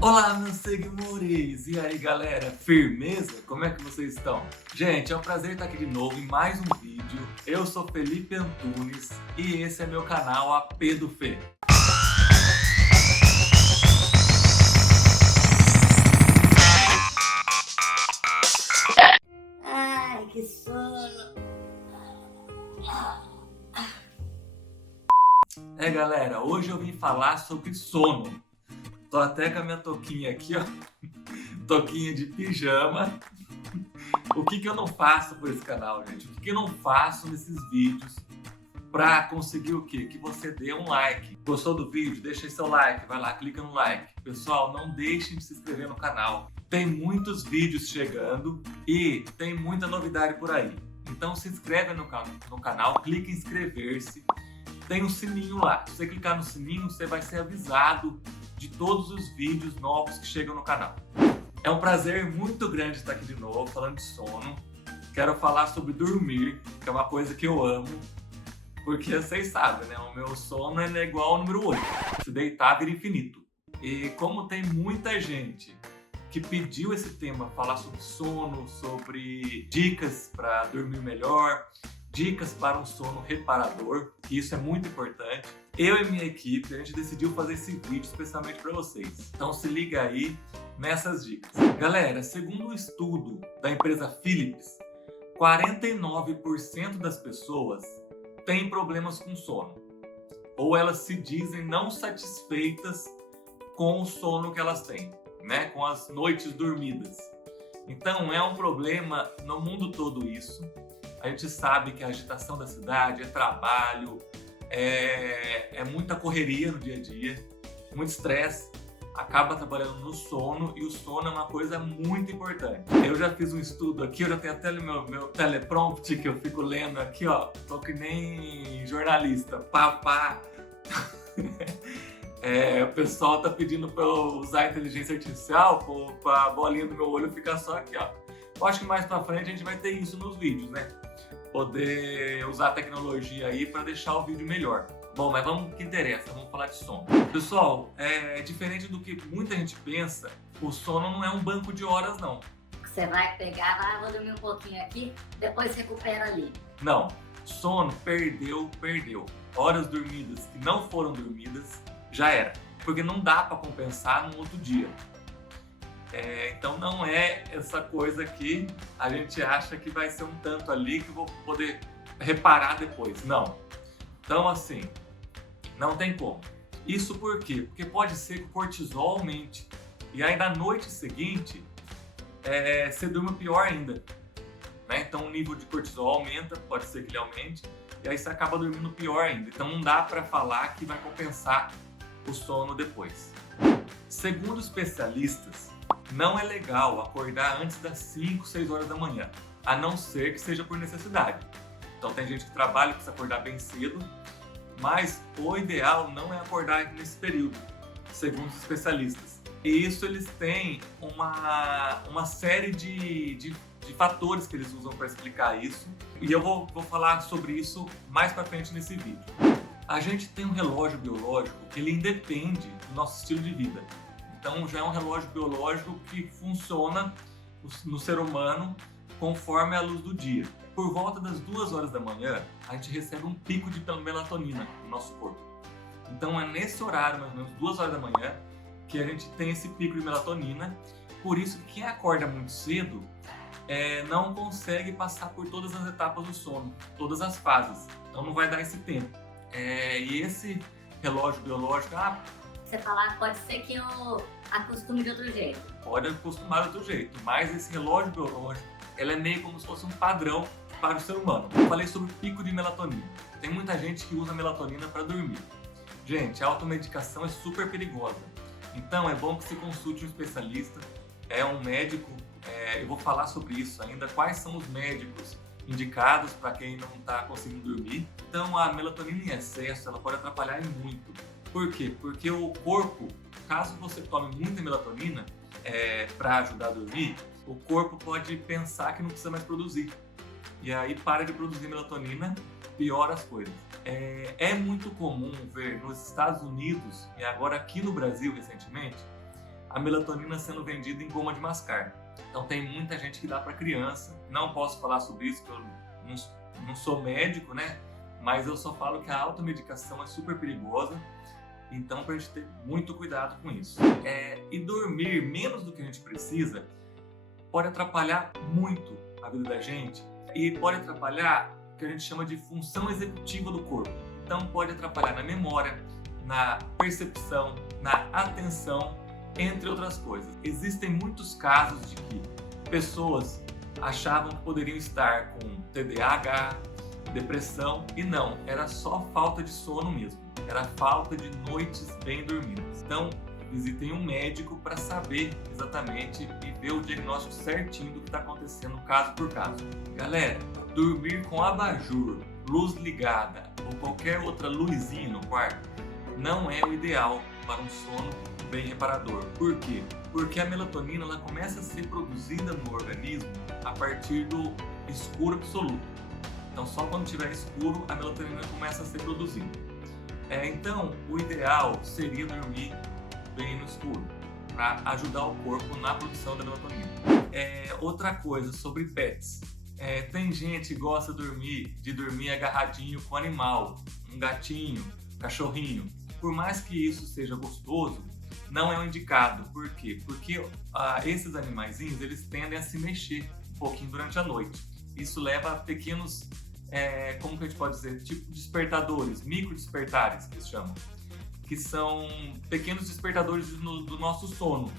Olá, meus seguidores! E aí, galera? Firmeza? Como é que vocês estão? Gente, é um prazer estar aqui de novo em mais um vídeo. Eu sou Felipe Antunes e esse é meu canal AP do Fê. Ai, que sono. Galera, hoje eu vim falar sobre sono. Tô até com a minha touquinha aqui, ó. Touquinha de pijama. O que eu não faço por esse canal, gente? O que eu não faço nesses vídeos pra conseguir o quê? Que você dê um like. Gostou do vídeo? Deixa aí seu like. Vai lá, clica no like. Pessoal, não deixem de se inscrever no canal. Tem muitos vídeos chegando e tem muita novidade por aí. Então se inscreve no canal, clica em inscrever-se. Tem um sininho lá. Se você clicar no sininho, você vai ser avisado de todos os vídeos novos que chegam no canal. É um prazer muito grande estar aqui de novo, falando de sono. Quero falar sobre dormir, que é uma coisa que eu amo. Porque vocês sabem, né? O meu sono é igual ao número 8. Se deitar, vira infinito. E como tem muita gente que pediu esse tema, falar sobre sono, sobre dicas para dormir melhor, dicas para um sono reparador, que isso é muito importante. Eu e minha equipe, a gente decidiu fazer esse vídeo especialmente para vocês. Então se liga aí nessas dicas. Galera, segundo um estudo da empresa Philips, 49% das pessoas têm problemas com sono. Ou elas se dizem não satisfeitas com o sono que elas têm, né? Com as noites dormidas. Então é um problema no mundo todo isso. A gente sabe que a agitação da cidade é trabalho, é muita correria no dia a dia, muito estresse, acaba trabalhando no sono e o sono é uma coisa muito importante. Eu já fiz um estudo aqui, eu já tenho até meu teleprompt que eu fico lendo aqui, ó, tô que nem jornalista, pá. O pessoal tá pedindo para eu usar a inteligência artificial para a bolinha do meu olho ficar só aqui, ó. Eu acho que mais pra frente a gente vai ter isso nos vídeos, né? Poder usar a tecnologia aí para deixar o vídeo melhor. Bom, mas vamos ao que interessa, vamos falar de sono. Pessoal, diferente do que muita gente pensa, o sono não é um banco de horas, não. Você vai pegar, vou dormir um pouquinho aqui, depois recupera ali. Não, sono perdeu. Horas dormidas que não foram dormidas, já era. Porque não dá para compensar num outro dia. Então não é essa coisa que a gente acha que vai ser um tanto ali que eu vou poder reparar depois. Não. Então assim, não tem como. Isso por quê? Porque pode ser que o cortisol aumente. E aí na noite seguinte, você durma pior ainda. Né? Então o nível de cortisol aumenta, pode ser que ele aumente. E aí você acaba dormindo pior ainda. Então não dá para falar que vai compensar o sono depois. Segundo especialistas, não é legal acordar antes das 5, 6 horas da manhã, a não ser que seja por necessidade. Então tem gente que trabalha e precisa acordar bem cedo, mas o ideal não é acordar nesse período, segundo os especialistas. E isso eles têm uma série de fatores que eles usam para explicar isso, e eu vou falar sobre isso mais para frente nesse vídeo. A gente tem um relógio biológico que ele independe do nosso estilo de vida. Então já é um relógio biológico que funciona no ser humano conforme a luz do dia. Por volta das 2 horas da manhã, a gente recebe um pico de melatonina no nosso corpo. Então é nesse horário, mais ou menos 2 horas da manhã, que a gente tem esse pico de melatonina. Por isso que quem acorda muito cedo não consegue passar por todas as etapas do sono, todas as fases. Então não vai dar esse tempo. E esse relógio biológico... Você falar, pode ser que eu acostume de outro jeito. Pode acostumar de outro jeito, mas esse relógio biológico, ele é meio como se fosse um padrão para o ser humano. Eu falei sobre o pico de melatonina. Tem muita gente que usa melatonina para dormir. Gente, a automedicação é super perigosa. Então é bom que se consulte um especialista, um médico. Eu vou falar sobre isso ainda, quais são os médicos indicados para quem não está conseguindo dormir. Então a melatonina em excesso, ela pode atrapalhar muito. Por quê? Porque o corpo, caso você tome muita melatonina para ajudar a dormir, o corpo pode pensar que não precisa mais produzir. E aí para de produzir melatonina, piora as coisas. É muito comum ver nos Estados Unidos e agora aqui no Brasil recentemente a melatonina sendo vendida em goma de mascar. Então tem muita gente que dá para criança. Não posso falar sobre isso, porque eu não sou médico, né? Mas eu só falo que a automedicação é super perigosa. Então, para a gente ter muito cuidado com isso. E dormir menos do que a gente precisa pode atrapalhar muito a vida da gente e pode atrapalhar o que a gente chama de função executiva do corpo. Então, pode atrapalhar na memória, na percepção, na atenção, entre outras coisas. Existem muitos casos de que pessoas achavam que poderiam estar com TDAH, depressão, e não, era só falta de sono mesmo. Era falta de noites bem dormidas. Então, visitem um médico para saber exatamente e ver o diagnóstico certinho do que está acontecendo caso por caso. Galera, dormir com abajur, luz ligada ou qualquer outra luzinha no quarto não é o ideal para um sono bem reparador. Por quê? Porque a melatonina ela começa a ser produzida no organismo a partir do escuro absoluto. Então, só quando estiver escuro, a melatonina começa a ser produzida. Então, o ideal seria dormir bem no escuro, para ajudar o corpo na produção da melatonina. Outra coisa sobre pets. Tem gente que gosta de dormir agarradinho com animal, um gatinho, cachorrinho. Por mais que isso seja gostoso, não é o indicado. Por quê? Porque esses animaizinhos eles tendem a se mexer um pouquinho durante a noite. Isso leva a pequenos como que a gente pode dizer, tipo despertadores, micro despertares que eles chamam, que são pequenos despertadores do nosso sono.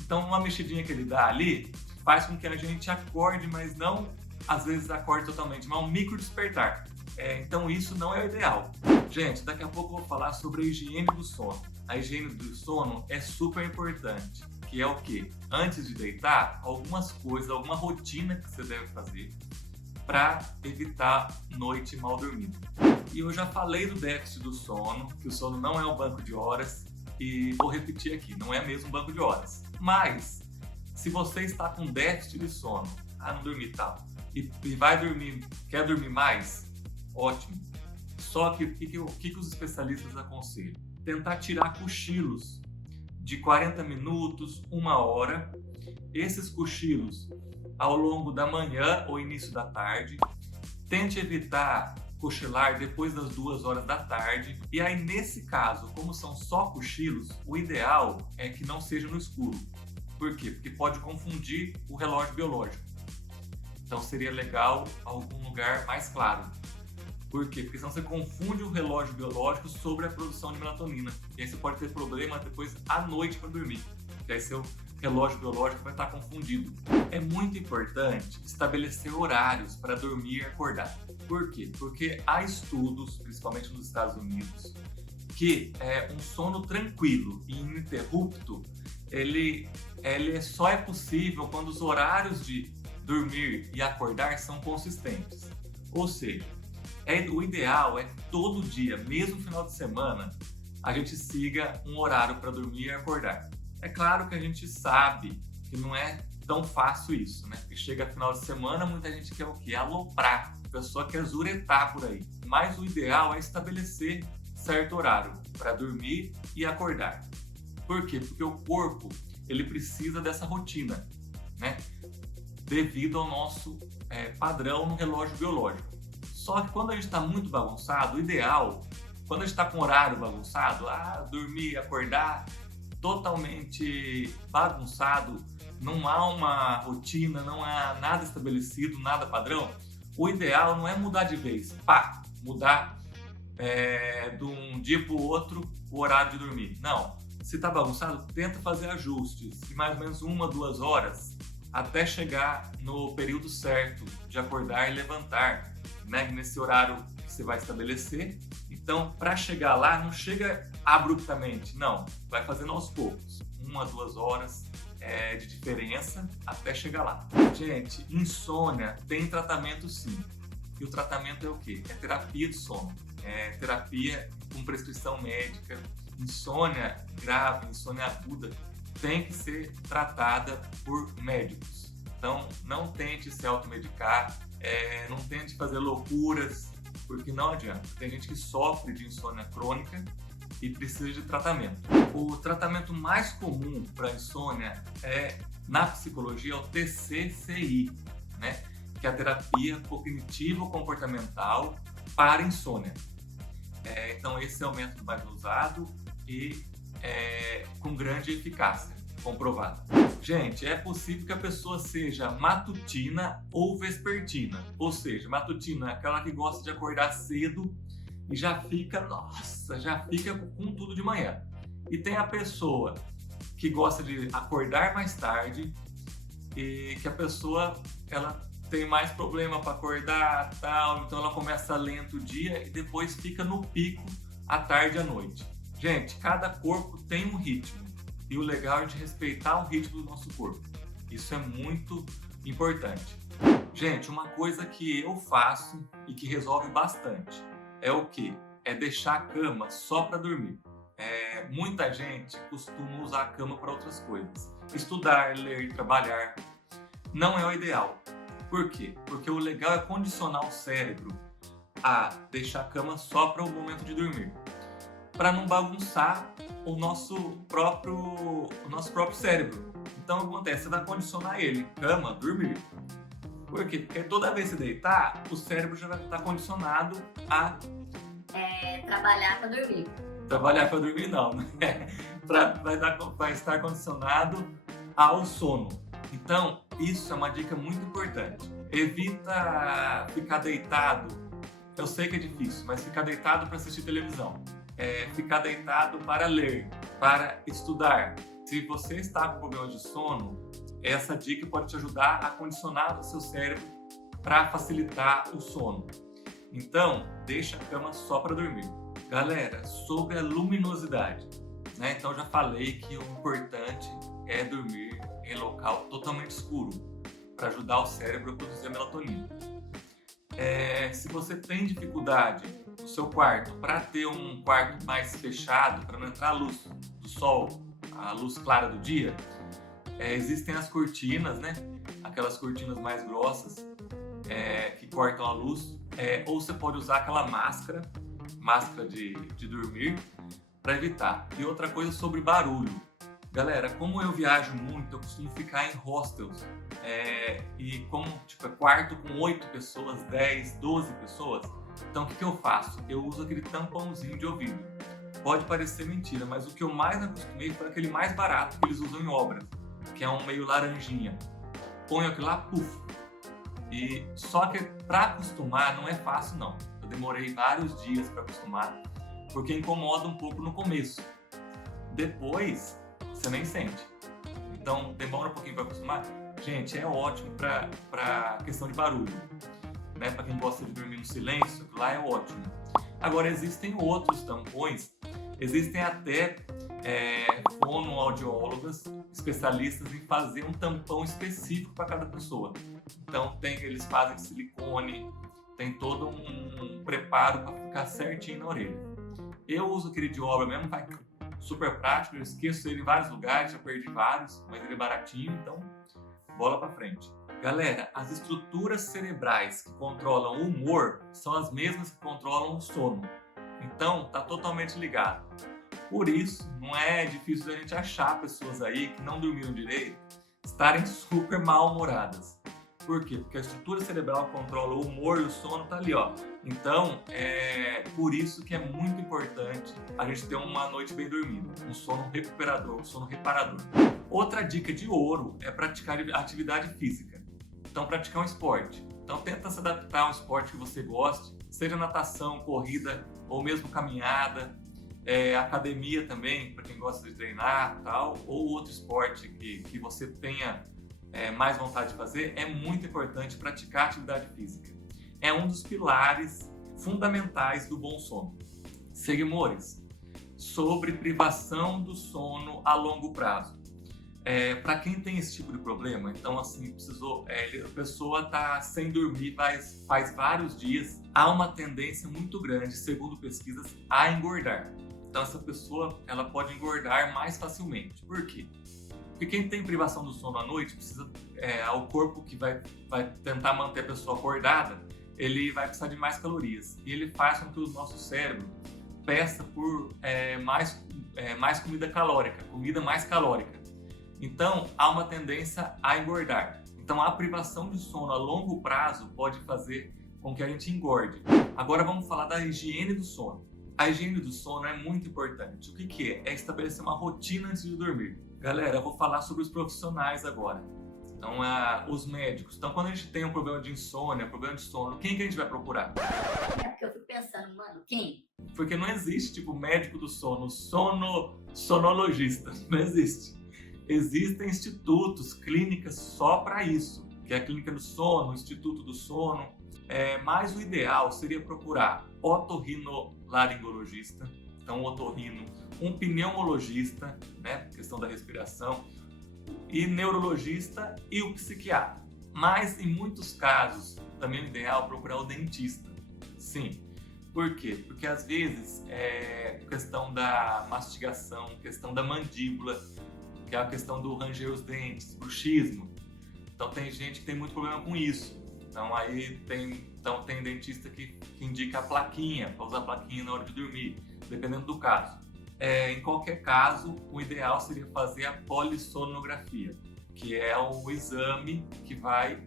Então uma mexidinha que ele dá ali faz com que a gente acorde, mas não às vezes acorde totalmente, mas um micro despertar. Então isso não é o ideal. Gente, daqui a pouco eu vou falar sobre a higiene do sono. A higiene do sono é super importante, que é o quê? Antes de deitar, algumas coisas, alguma rotina que você deve fazer para evitar noite mal dormida. E eu já falei do déficit do sono, que o sono não é um banco de horas, e vou repetir aqui, não é mesmo um banco de horas. Mas, se você está com déficit de sono, não dormi tal, e vai dormir, quer dormir mais, ótimo. Só que o que os especialistas aconselham? Tentar tirar cochilos de 40 minutos, 1 hora, esses cochilos ao longo da manhã ou início da tarde. Tente evitar cochilar depois das 2 horas da tarde. E aí, nesse caso, como são só cochilos, o ideal é que não seja no escuro. Por quê? Porque pode confundir o relógio biológico. Então seria legal algum lugar mais claro. Por quê? Porque senão você confunde o relógio biológico sobre a produção de melatonina. E aí você pode ter problema depois à noite para dormir. Porque aí seu relógio biológico vai estar confundido. É muito importante estabelecer horários para dormir e acordar. Por quê? Porque há estudos, principalmente nos Estados Unidos, que um sono tranquilo e ininterrupto, ele só é possível quando os horários de dormir e acordar são consistentes. Ou seja, o ideal é que todo dia, mesmo final de semana, a gente siga um horário para dormir e acordar. É claro que a gente sabe que não é tão fácil isso, né? Porque chega final de semana, muita gente quer o quê? Aloprar. A pessoa quer zuretar por aí. Mas o ideal é estabelecer certo horário para dormir e acordar. Por quê? Porque o corpo, ele precisa dessa rotina, né? Devido ao nosso padrão no relógio biológico. Só que quando a gente está muito bagunçado, o ideal, quando a gente está com horário bagunçado, dormir, acordar, totalmente bagunçado, não há uma rotina, não há nada estabelecido, nada padrão, o ideal não é mudar de vez, mudar de um dia para o outro o horário de dormir. Não, se está bagunçado, tenta fazer ajustes de mais ou menos 1, 2 horas até chegar no período certo de acordar e levantar, né? Nesse horário que você vai estabelecer. Então, para chegar lá, não chega abruptamente, não. Vai fazendo aos poucos. 1, 2 horas de diferença até chegar lá. Gente, insônia tem tratamento sim. E o tratamento é o quê? É terapia de sono. É terapia com prescrição médica. Insônia grave, insônia aguda, tem que ser tratada por médicos. Então, não tente se automedicar, não tente fazer loucuras, porque não adianta. Tem gente que sofre de insônia crônica e precisa de tratamento. O tratamento mais comum para insônia na psicologia é o TCCI, né? Que é a terapia cognitivo-comportamental para insônia. Então esse é o método mais usado e com grande eficácia, comprovada. Gente, é possível que a pessoa seja matutina ou vespertina, ou seja, matutina é aquela que gosta de acordar cedo e já fica com tudo de manhã. E tem a pessoa que gosta de acordar mais tarde e que a pessoa ela tem mais problema para acordar, tal, então ela começa lento o dia e depois fica no pico à tarde e à noite. Gente, cada corpo tem um ritmo e o legal é de respeitar o ritmo do nosso corpo. Isso é muito importante. Gente, uma coisa que eu faço e que resolve bastante é o quê? É deixar a cama só para dormir. Muita gente costuma usar a cama para outras coisas. Estudar, ler, trabalhar. Não é o ideal. Por quê? Porque o legal é condicionar o cérebro a deixar a cama só para o momento de dormir, para não bagunçar o nosso próprio cérebro. Então o que acontece? Você vai condicionar ele, cama, dormir. Por quê? Porque toda vez que você deitar, o cérebro já vai estar condicionado a trabalhar para dormir. Trabalhar para dormir não, né? Vai estar condicionado ao sono. Então, isso é uma dica muito importante. Evita ficar deitado. Eu sei que é difícil, mas ficar deitado para assistir televisão. Ficar deitado para ler, para estudar. Se você está com problemas de sono, essa dica pode te ajudar a condicionar o seu cérebro para facilitar o sono. Então, deixa a cama só para dormir. Galera, sobre a luminosidade, né? Então já falei que o importante é dormir em local totalmente escuro para ajudar o cérebro a produzir a melatonina. Se você tem dificuldade no seu quarto para ter um quarto mais fechado, para não entrar a luz do sol, a luz clara do dia, existem as cortinas, né? Aquelas cortinas mais grossas que cortam a luz, ou você pode usar aquela máscara de dormir para evitar. E outra coisa sobre barulho. Galera, como eu viajo muito, eu costumo ficar em hostels. E como é quarto com 8 pessoas, 10, 12 pessoas, então o que eu faço? Eu uso aquele tampãozinho de ouvido. Pode parecer mentira, mas o que eu mais acostumei foi aquele mais barato que eles usam em obras, que é um meio laranjinha. Ponho aquilo lá, puf. E só que para acostumar não é fácil não. Eu demorei vários dias para acostumar, porque incomoda um pouco no começo. Depois você nem sente. Então demora um pouquinho para acostumar. Gente, é ótimo para questão de barulho, né? Para quem gosta de dormir no silêncio, lá é ótimo. Agora existem outros tampões, existem até fonoaudiólogas especialistas em fazer um tampão específico para cada pessoa. Então eles fazem silicone, tem todo um preparo para ficar certinho na orelha. Eu uso aquele de obra mesmo, vai super prático, eu esqueço ele em vários lugares, já perdi vários, mas ele é baratinho, então bola para frente. Galera, as estruturas cerebrais que controlam o humor são as mesmas que controlam o sono. Então, tá totalmente ligado. Por isso, não é difícil a gente achar pessoas aí que não dormiram direito estarem super mal-humoradas. Por quê? Porque a estrutura cerebral que controla o humor e o sono tá ali, ó. Então, por isso que é muito importante a gente ter uma noite bem dormida, um sono recuperador, um sono reparador. Outra dica de ouro é praticar atividade física. Então, praticar um esporte. Então, tenta se adaptar a um esporte que você goste, seja natação, corrida ou mesmo caminhada, academia também, para quem gosta de treinar, tal, ou outro esporte que você tenha mais vontade de fazer. É muito importante praticar atividade física. É um dos pilares fundamentais do bom sono. Seguimores, sobre privação do sono a longo prazo. Para quem tem esse tipo de problema, então assim, a pessoa está sem dormir faz vários dias, há uma tendência muito grande, segundo pesquisas, a engordar. Então essa pessoa ela pode engordar mais facilmente. Por quê? Porque quem tem privação do sono à noite, o corpo que vai tentar manter a pessoa acordada, ele vai precisar de mais calorias. E ele faz com que o nosso cérebro peça por mais comida calórica, comida mais calórica. Então, há uma tendência a engordar. Então, a privação de sono a longo prazo pode fazer com que a gente engorde. Agora vamos falar da higiene do sono. A higiene do sono é muito importante. O que é? É estabelecer uma rotina antes de dormir. Galera, eu vou falar sobre os profissionais agora. Então, os médicos. Então, quando a gente tem um problema de insônia, problema de sono, quem que a gente vai procurar? É porque eu fico pensando, mano, quem? Porque não existe, tipo, médico do sono, sonologista. Não existe. Existem institutos, clínicas só para isso, que é a clínica do sono, o instituto do sono. Mas o ideal seria procurar otorrinolaringologista, então otorrino, um pneumologista, né, questão da respiração, e neurologista e o psiquiatra. Mas em muitos casos também é ideal procurar o dentista. Sim. Por quê? Porque às vezes questão da mastigação, questão da mandíbula, que é a questão do ranger os dentes, bruxismo. Então tem gente que tem muito problema com isso. Então aí tem dentista que indica a plaquinha, para usar a plaquinha na hora de dormir, dependendo do caso. Em qualquer caso, o ideal seria fazer a polissonografia, que é o exame que vai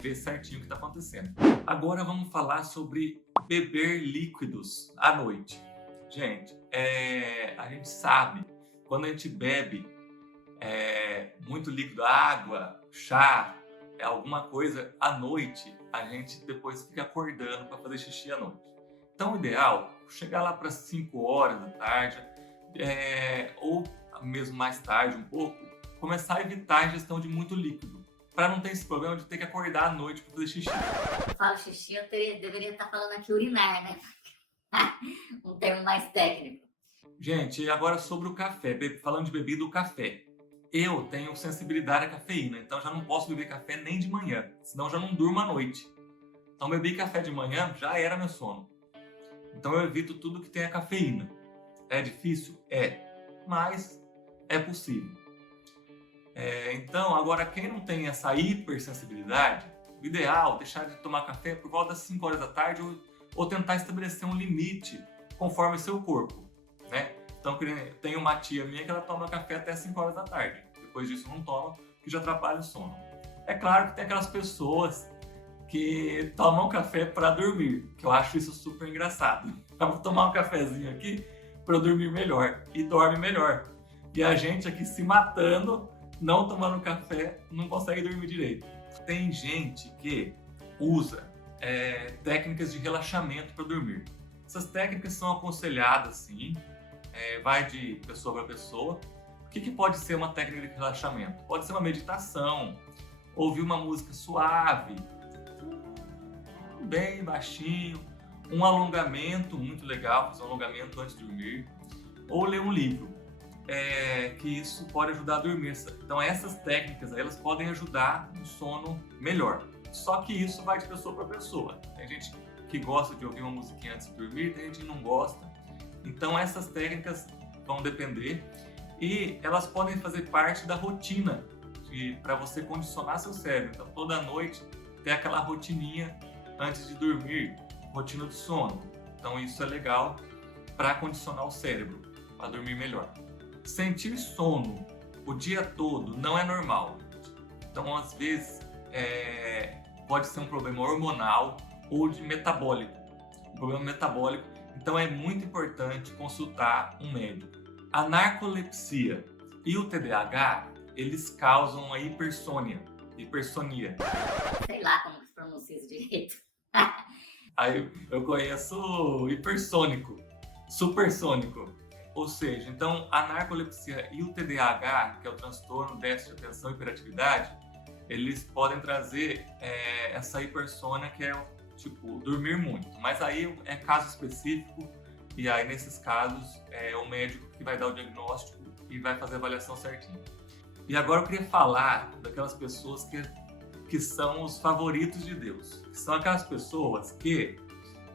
ver certinho o que está acontecendo. Agora vamos falar sobre beber líquidos à noite. Gente, a gente sabe, quando a gente bebe muito líquido, água, chá, alguma coisa à noite, a gente depois fica acordando para fazer xixi à noite. Então o ideal é chegar lá para 5 horas da tarde, ou mesmo mais tarde um pouco, começar a evitar a ingestão de muito líquido, para não ter esse problema de ter que acordar à noite para fazer xixi. Eu falo xixi, eu deveria estar falando aqui urinar, né? Um termo mais técnico. Gente, agora sobre o café, falando de bebida, o café. Eu tenho sensibilidade à cafeína, então já não posso beber café nem de manhã, senão já não durmo à noite. Então beber café de manhã já era meu sono. Então eu evito tudo que tenha cafeína. É difícil? Mas é possível. Então, agora quem não tem essa hipersensibilidade, o ideal é deixar de tomar café por volta das 5 horas da tarde ou tentar estabelecer um limite conforme seu corpo, né? Então, tem uma tia minha que ela toma café até 5 horas da tarde. Depois disso não toma, que já atrapalha o sono. É claro que tem aquelas pessoas que tomam café para dormir, que eu acho isso super engraçado. Eu vou tomar um cafezinho aqui para eu dormir melhor e dorme melhor. E a gente aqui se matando, não tomando café, não consegue dormir direito. Tem gente que usa técnicas de relaxamento para dormir. Essas técnicas são aconselhadas, sim, vai de pessoa para pessoa. O que pode ser uma técnica de relaxamento? Pode ser uma meditação, ouvir uma música suave, bem baixinho, um alongamento muito legal, fazer um alongamento antes de dormir, ou ler um livro, que isso pode ajudar a dormir. Então essas técnicas aí, elas podem ajudar no sono melhor. Só que isso vai de pessoa para pessoa. Tem gente que gosta de ouvir uma musiquinha antes de dormir, tem gente que não gosta. Então essas técnicas vão depender e elas podem fazer parte da rotina para você condicionar seu cérebro. Então toda noite ter aquela rotininha antes de dormir, rotina do sono. Então isso é legal para condicionar o cérebro, para dormir melhor. Sentir sono o dia todo não é normal. Então às vezes pode ser um problema hormonal ou de metabólico, um problema metabólico. Então é muito importante consultar um médico. A narcolepsia e o TDAH, eles causam a hipersonia. Sei lá como se pronuncia isso direito. Aí eu conheço hipersônico, supersônico. Ou seja, então a narcolepsia e o TDAH, que é o transtorno, déficit de atenção e hiperatividade, eles podem trazer essa hipersônia, que é tipo dormir muito. Mas aí é caso específico e aí nesses casos é o médico que vai dar o diagnóstico e vai fazer a avaliação certinho. E agora eu queria falar daquelas pessoas que são os favoritos de Deus. Que são aquelas pessoas que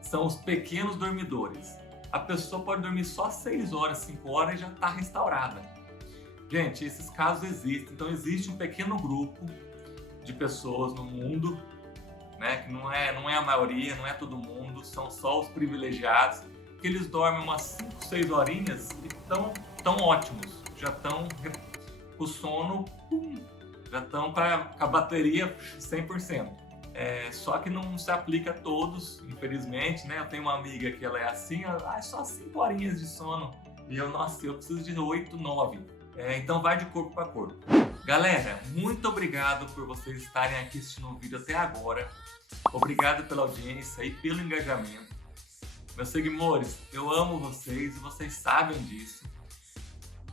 são os pequenos dormidores. A pessoa pode dormir só 6 horas, 5 horas e já está restaurada. Gente, esses casos existem. Então existe um pequeno grupo de pessoas no mundo, né, que não é a maioria, não é todo mundo, são só os privilegiados, que eles dormem umas 5, 6 horinhas e tão ótimos. Já estão com o sono, já estão com a bateria 100%. Só que não se aplica a todos, infelizmente, né? Eu tenho uma amiga que ela é assim, só 5 horinhas de sono. E eu preciso de 8, 9. Então vai de corpo para corpo. Galera, muito obrigado por vocês estarem aqui assistindo o vídeo até agora. Obrigado pela audiência e pelo engajamento. Meus seguidores, eu amo vocês e vocês sabem disso.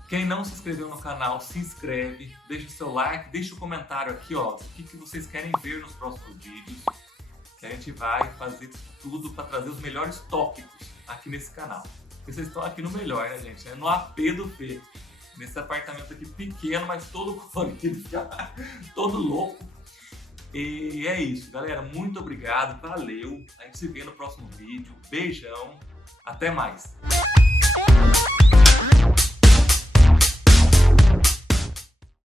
Quem não se inscreveu no canal, se inscreve, deixa o seu like, deixa o comentário aqui, ó, o que vocês querem ver nos próximos vídeos. Que a gente vai fazer tudo para trazer os melhores tópicos aqui nesse canal. Porque vocês estão aqui no melhor, né, gente? No AP do Fê. Nesse apartamento aqui pequeno, mas todo colorido, todo louco. E é isso, galera. Muito obrigado, valeu. A gente se vê no próximo vídeo. Beijão, até mais.